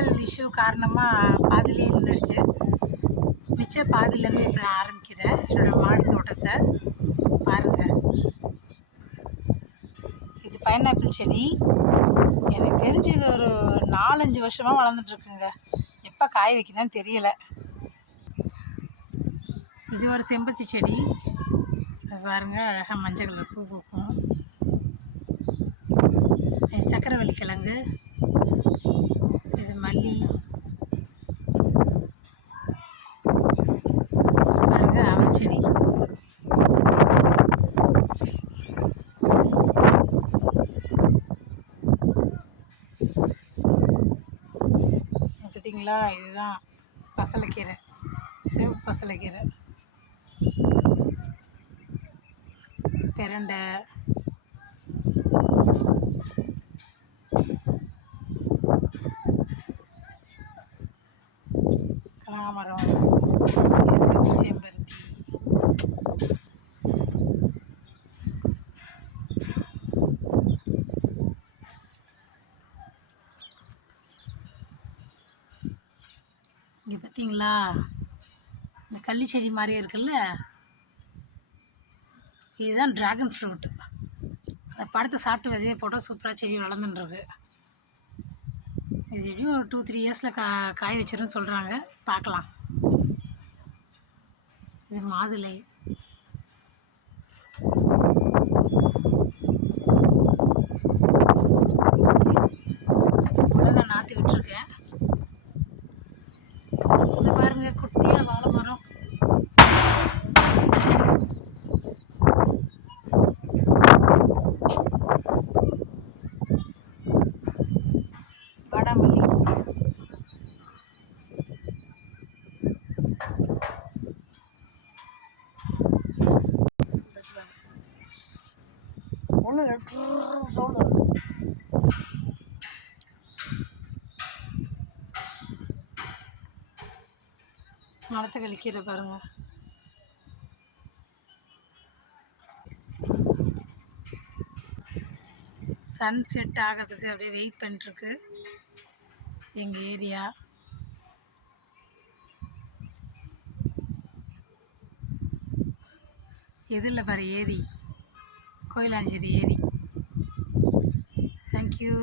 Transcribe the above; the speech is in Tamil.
டெக்னிக்கல் இஷ்யூ காரணமாக பாதியிலே நின்றுடுச்சு. மிச்ச பாதியிலேருந்து இப்போ நான் ஆரம்பிக்கிறேன் என்னோடய மாடி தோட்டத்தை. பாருங்கள், இது பைனாப்பிள் செடி. எனக்கு தெரிஞ்சு இது ஒரு 4-5 வருஷமாக வளர்ந்துட்டுருக்குங்க. எப்போ காய் வைக்குதான்னு தெரியலை. இது ஒரு செம்பருத்தி செடி. பாருங்கள், அழகாக மஞ்சள் கலர் பூ பூக்கும். இது சக்கரவள்ளி கிழங்கு. இது மல்லி. பாருங்கள், அவரை செடி. பார்த்தீங்களா, இதுதான் பசலைக்கீரை, சிவப்பு பசலைக்கீரை. பிரண்டை, கனகாமரம், இது சிவப்பு செம்பருத்தி. இங்கே பார்த்தீங்களா, இந்த கள்ளி செடி மாதிரியே இருக்குல்ல, இதுதான் ட்ராகன் ஃப்ரூட். அதை பழத்தை சாப்பிட்டு விதையை போட்டால் சூப்பராக செடி வளர்ந்துட்டுருக்கு. இது எப்படியும் ஒரு 2-3 இயர்ஸில் காய் வச்சிருன்னு சொல்கிறாங்க, பார்க்கலாம். இது மாதுளை. உலக நாற்று விட்டுருக்கேன். இந்த பாருங்க, குட்டியாக வாழை மரம். வாடாமல்லி. மரத்தை கழிக்கிற பாருங்க. சன் செட் ஆகிறதுக்கு அப்படியே வெயிட் பண்ணிட்டுருக்கு எங்கள் ஏரியா. எதில் பாரு ஏரி, கோயிலாஞ்சேரி ஏரி. தேங்க்யூ.